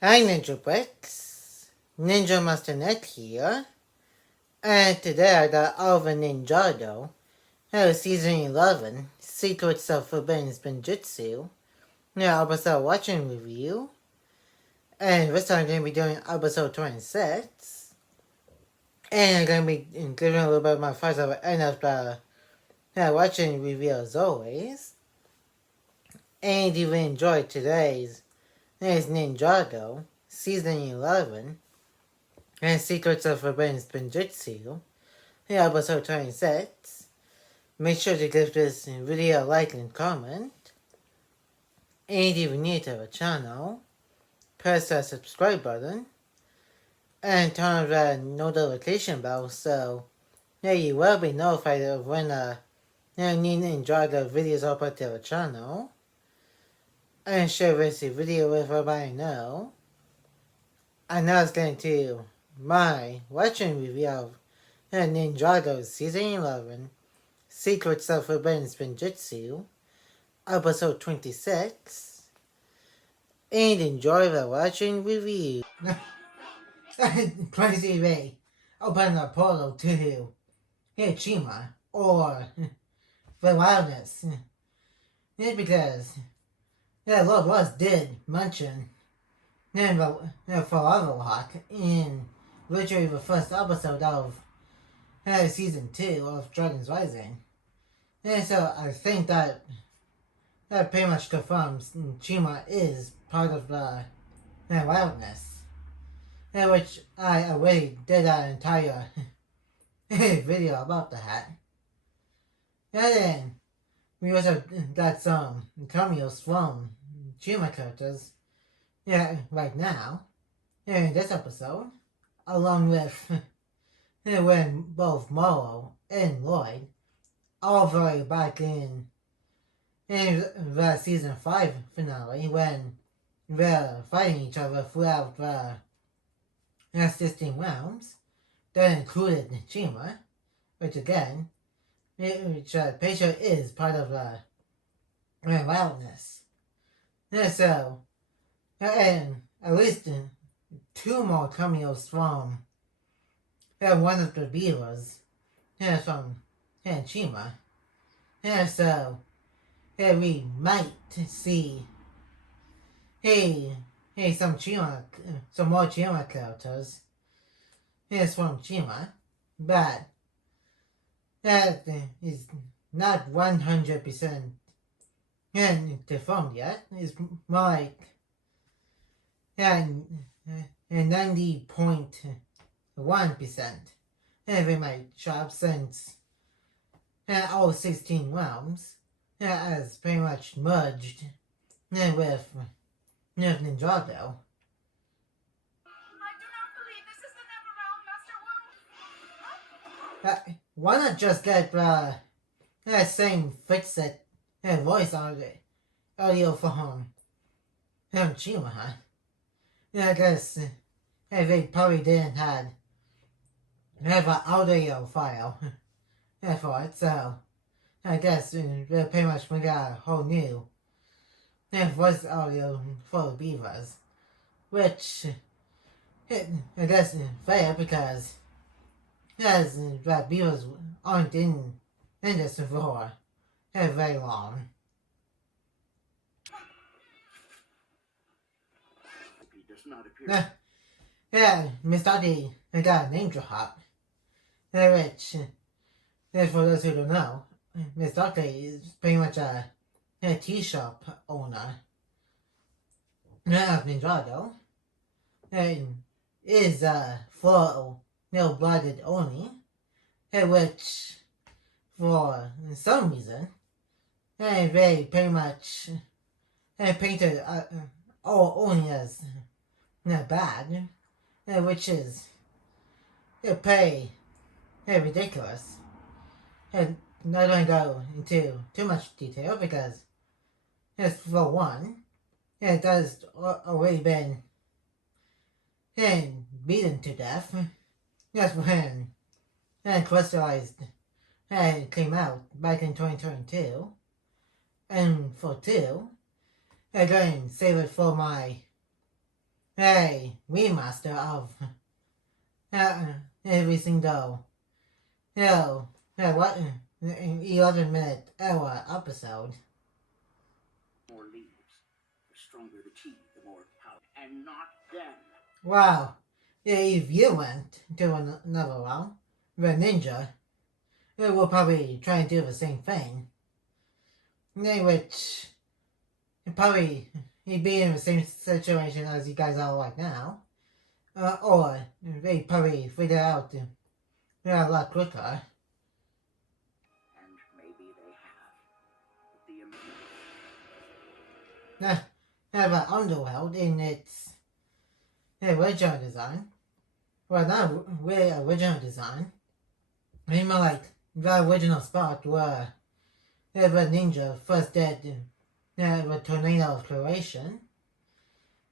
Hi Ninja Bricks, Ninja Master Net here, and today I got all the Ninjago, Season 11, Secrets of Forbidden Spinjitzu, episode watching review, and this time I'm going to be doing episode 26, and I'm going to be giving a little bit of my thoughts at the end of the watching review as always, and if you enjoyed today's Ninjago, Season 11, and Secrets of Forbidden Spinjitzu, episode 26. Make sure to give this video a like and comment. And if you're new to the channel, press that subscribe button and turn on the notification bell so you will be notified of when new Ninjago videos upload to the channel. And share this video with everybody you know. And now let's get into my watching review of Ninjago Season 11, Secrets of Forbidden Spinjitzu, episode 26, and enjoy the watching review. Crazy Ray, open the portal to Hiroshima, or the wildness. It's because Lord Ross did mention the Forever Hawk in literally the first episode of season 2 of Dragon's Rising. And so I think that pretty much confirms Chima is part of the wildness. Which I already did an entire video about that. And then we also got some cameos from Chima characters right now in this episode, along with when both Morrow and Lloyd all very back in the season 5 finale when they're fighting each other throughout the 16 rounds. That included Chima, which again, Peisha is part of the wildness. So, and at least 2 more cameos from one of the beavers from Chima. So, we might see some more Chima characters from Chima, but that is not 100% confirmed yet. It's more like 90.1%. They might show up since all 16 realms has pretty much merged with Ninjago. I do not believe this is the Neverrealm, Master Wu. Why not just get the same fix-it voice audio from Chima, huh? I guess they probably didn't have an audio file for it, so I guess they pretty much made a whole new voice audio for the beavers, which I guess is fair because the beavers aren't in this for very long. He does not appear. Miss Dottie got a name drop, which, for those who don't know, Miss Dottie is pretty much a tea shop owner of Ninjago, and is full blooded Oni, which for some reason they pretty much painted all Oni as bad, which is pretty ridiculous. And I don't go into too much detail because, for one, it has already been beaten to death. That's when Crystallized came out back in 2022. And for 2, I'm going to save it for my a remaster of uh, every single, you know, what, 11-minute hour episode. More leaves. The stronger the chi, the more power. And not then. Wow, if you went to another realm, the ninja, it will probably try and do the same thing. Which probably he'd be in the same situation as you guys are right now. Or they probably figure out a lot quicker. And maybe they have. But the Have an underworld in its original design. Well, not really original design. I mean, like the original spot where the ninja first did the tornado of creation.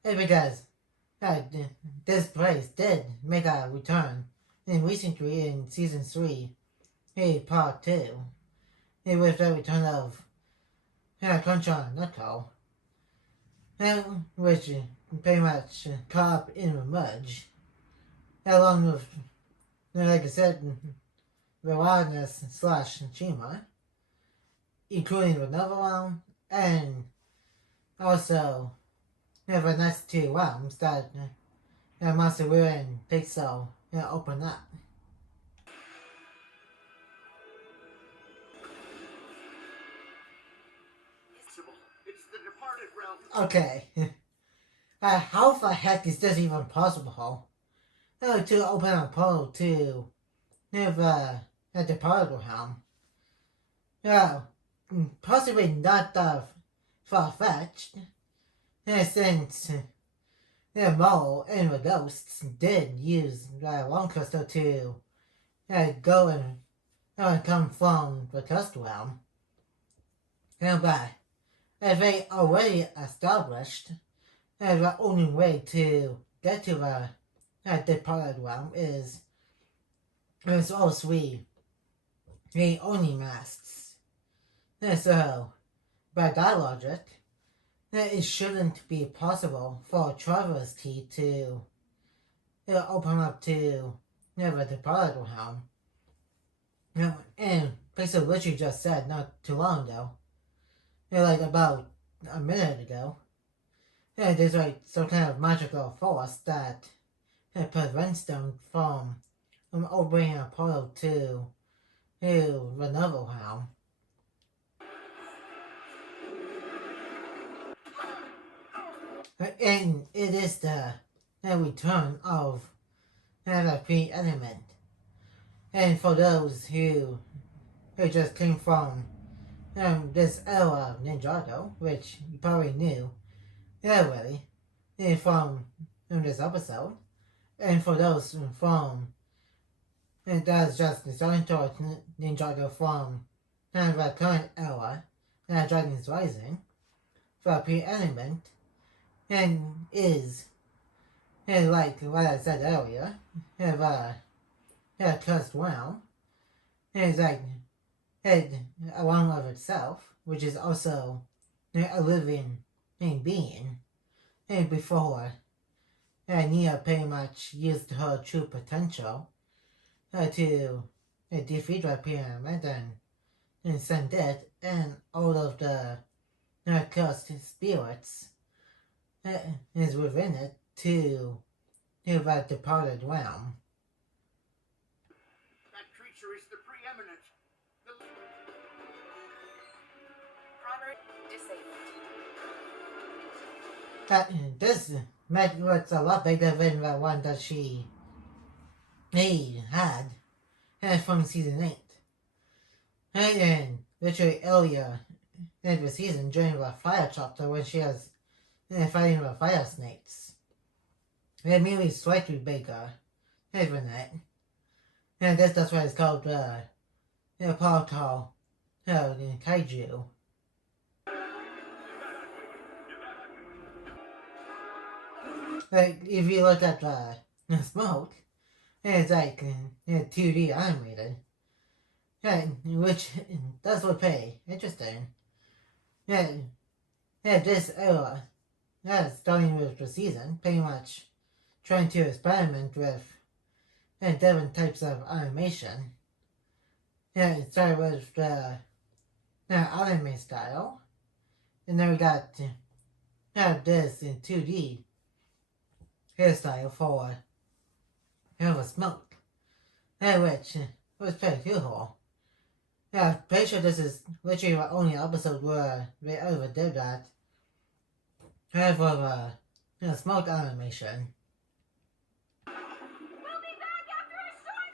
Because this place did make a return recently in season 3, part 2. With the return of Concha Nutco, which pretty much caught up in the merge, along with, like I said, the wildness / Chima, including the Nova realm, and also the next 2 realms that Masaru and Pixel open up. It's the departed realm. Okay. How the heck is this even possible? To open a portal to the departed realm. Possibly not that far-fetched, since Mole and the ghosts did use Long Crystal to go and come from the Crystal realm. But they already established the only way to get to the departed realm is all 3 the only masks. So, by that logic, it shouldn't be possible for Traverse Key to open up to the departed realm. And Pixel literally just said not too long ago, like about a minute ago, there's like some kind of magical force that prevents them from opening a portal to the Nova realm. And it is the return of the pre-element. And for those who just came from this era of Ninjago, which you probably knew already from this episode, and for those from that's just starting towards Ninjago from the current era, Dragon's Rising, the pre-element, and is like what I said earlier, the cursed realm, is like a realm of itself, which is also a living being, and before Nia pretty much used her true potential to defeat the pyramid and send it and all of the cursed spirits is within it to that departed realm. That creature is the preeminent. Primary disabled. This mech looks a lot bigger than the one that he had from season 8. And literally earlier in the season during the fire chapter when she was fighting the fire snakes. They're merely slightly bigger, isn't it? And that's why it's called portal kaiju. Like, if you look at the smoke, it's like 2D animated. Which does look pretty interesting. This era starting with the season, pretty much trying to experiment with different types of animation. It started with the anime style, and then we got this in 2D hairstyle for the smoke, which was pretty cool. Yeah, I'm pretty sure this is literally the only episode where they ever did that. For the smoke animation. We'll be back after a short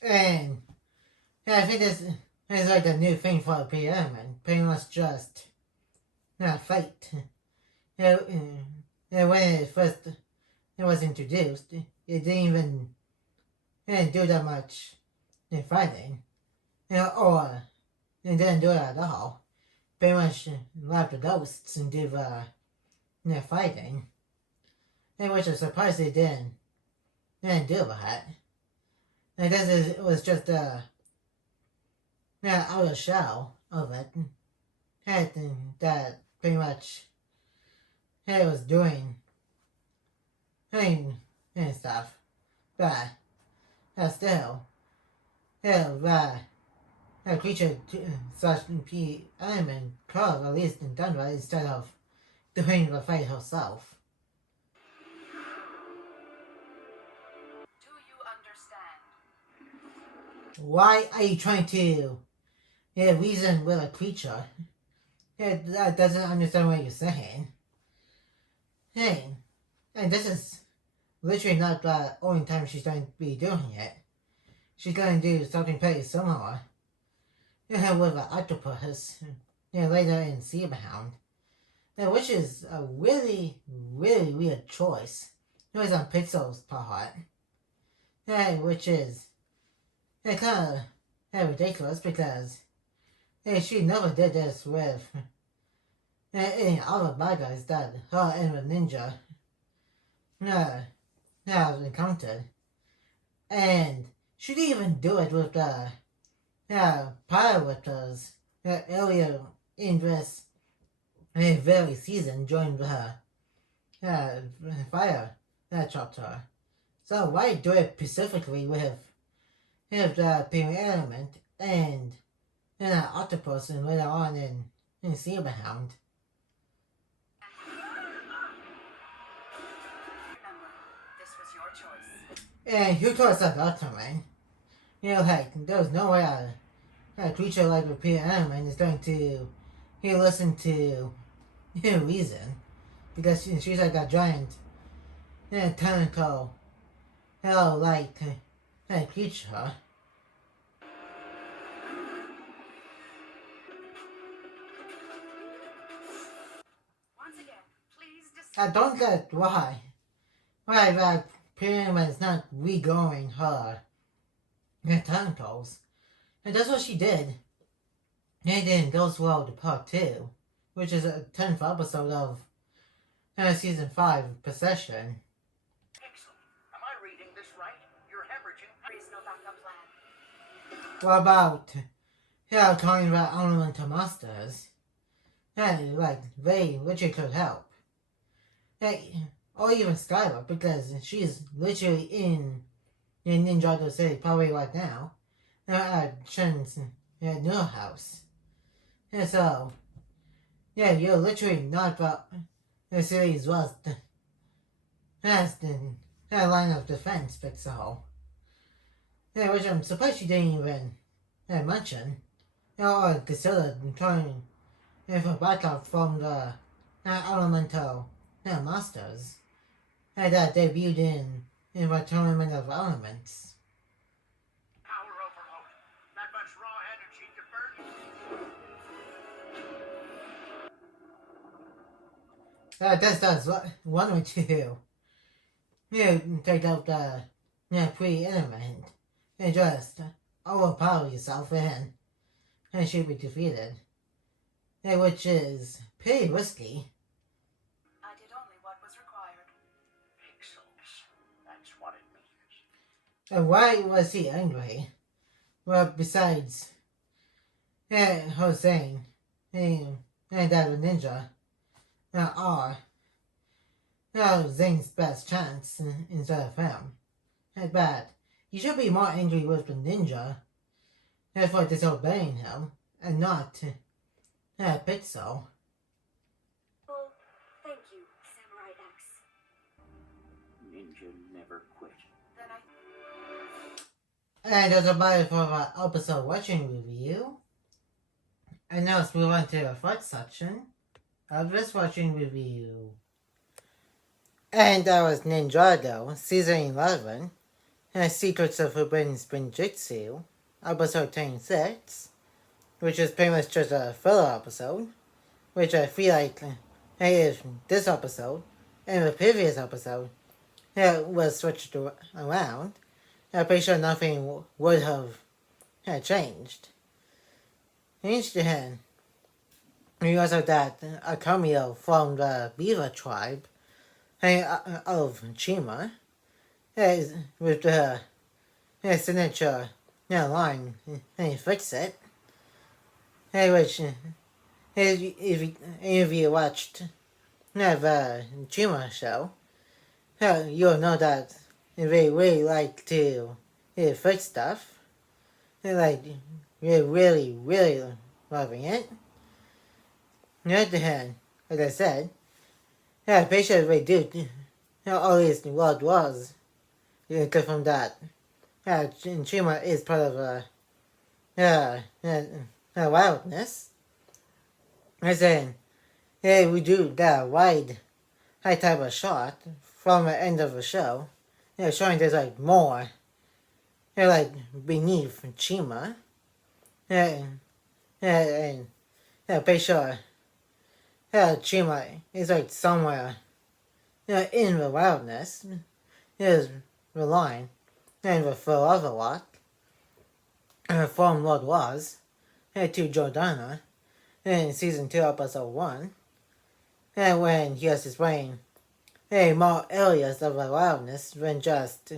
visit! And I think this is like a new thing for PM and pretty much just fight. When it first was introduced, it didn't even do that much fighting. Or it didn't do it at all. Pretty much left the ghosts and do the fighting. Which I'm surprised they didn't do that. I guess it was just outer shell of it. That pretty much it was doing and stuff. But still, a creature such P element could have at least done that instead of doing the fight herself. Do you understand? Why are you trying to reason with a creature that doesn't understand what you're saying? Hey, and this is literally not the only time she's going to be doing it. She's going to do something pretty similar with an octopus later in Seabound, which is a really, really weird choice. It was on Pixel's part, which is kind of ridiculous because she never did this with any other bad guys that her and the ninja have encountered. And she didn't even do it with the pilots earlier in this very season joined the fire chapter. So why do it specifically with the premium element and octopus and later on in Seabound? Remember, this was your choice. And who told us that ultimate? There's no way a creature like a premium element is going to listen to reason. Because she's like a giant tentacle like creature. Once again, please I don't get why that Pyramid is not regrowing her tentacles. And that's what she did. And then goes well to part 2, which is a 10th episode of season 5, Possession. Excellent. Am I reading this right? You're hemorrhaging. there is no backup plan. What about calling about elemental monsters? They literally could help. Or even Skylar, because she's literally in Ninjago City probably right now. At Shen's new house. And so, you're literally not the city's worst line of defense, Pixel. Which I'm surprised she didn't even mention. Or consider trying for backup from the elemental masters that debuted in the Tournament of Elements. Power overload. That much raw energy to burn. This does one or two. Take out the pre-element and just overpower yourself and she'll be defeated. Which is pretty risky. I did only what was required. Pixels. That's what it means. And why was he angry? Well, besides Hossein and that ninja are Zane's best chance instead of him. But you should be more angry with the ninja for disobeying him and not Pixel. Well, thank you, Samurai X. Ninja never quit. Then I... And that's about it for our episode watching review. And now let's move on to the first section of this watching review. And that was Ninjago, Season 11, Secrets of Forbidden Spinjitzu, episode 26, which is pretty much just a filler episode, which I feel like if this episode and the previous episode was switched around, I'm pretty sure nothing would have changed. Instead, we also got a cameo from the Beaver tribe of Chima with the signature line, fix it. Which, if any of you watched the Chima show, you'll know that they really like to fix stuff. They really loving it. On the other hand, as I said, I'm pretty sure they do all these world wars. Because from that, Chima is part of wildness. As in, we do that wide, high type of shot from the end of the show, showing there's like more, like beneath Chima. And pretty sure Chima is like somewhere in the wildness. Is the line and the forever walk from Lord Was to Jordana in season 2 episode 1, and when he has explained more areas of the wildness than just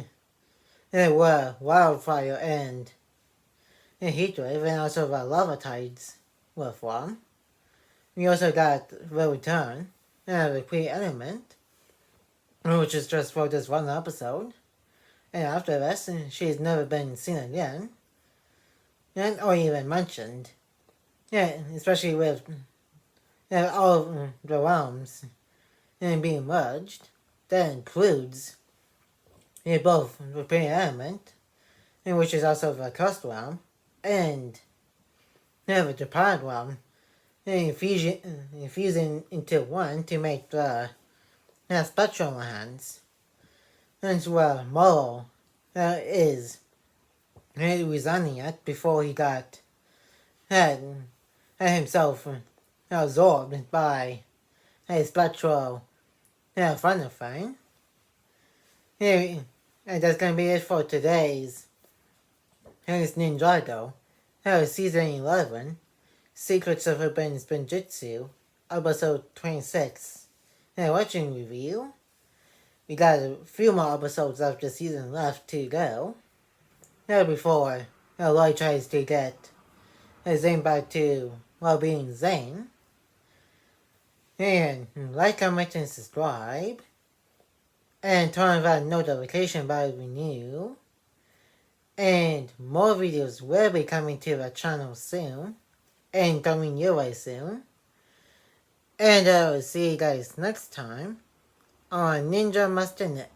where wildfire and heatwave and also the lava tides were from. We also got the return of the Queen Element, which is just for this one episode. And after this, she's never been seen again, or even mentioned. Especially with all the realms being merged. That includes both the Queen Element, which is also the Cursed Realm, and the Japan Realm, infusing into one to make the spectral hands. And where Moro is resigning it before he got himself absorbed by a spectral thunder thing. And that's going to be it for today's Ninjago, Season 11, Secrets of Forbidden Spinjitzu, Episode 26, watching review. We got a few more episodes of the season left to go. Before Lloyd tries to get Zane back to well-being Zane. And like, comment, and subscribe. And turn on that notification bell if you're new. And more videos will be coming to the channel soon. And coming your way soon. And I will see you guys next time on Ninja Master Net.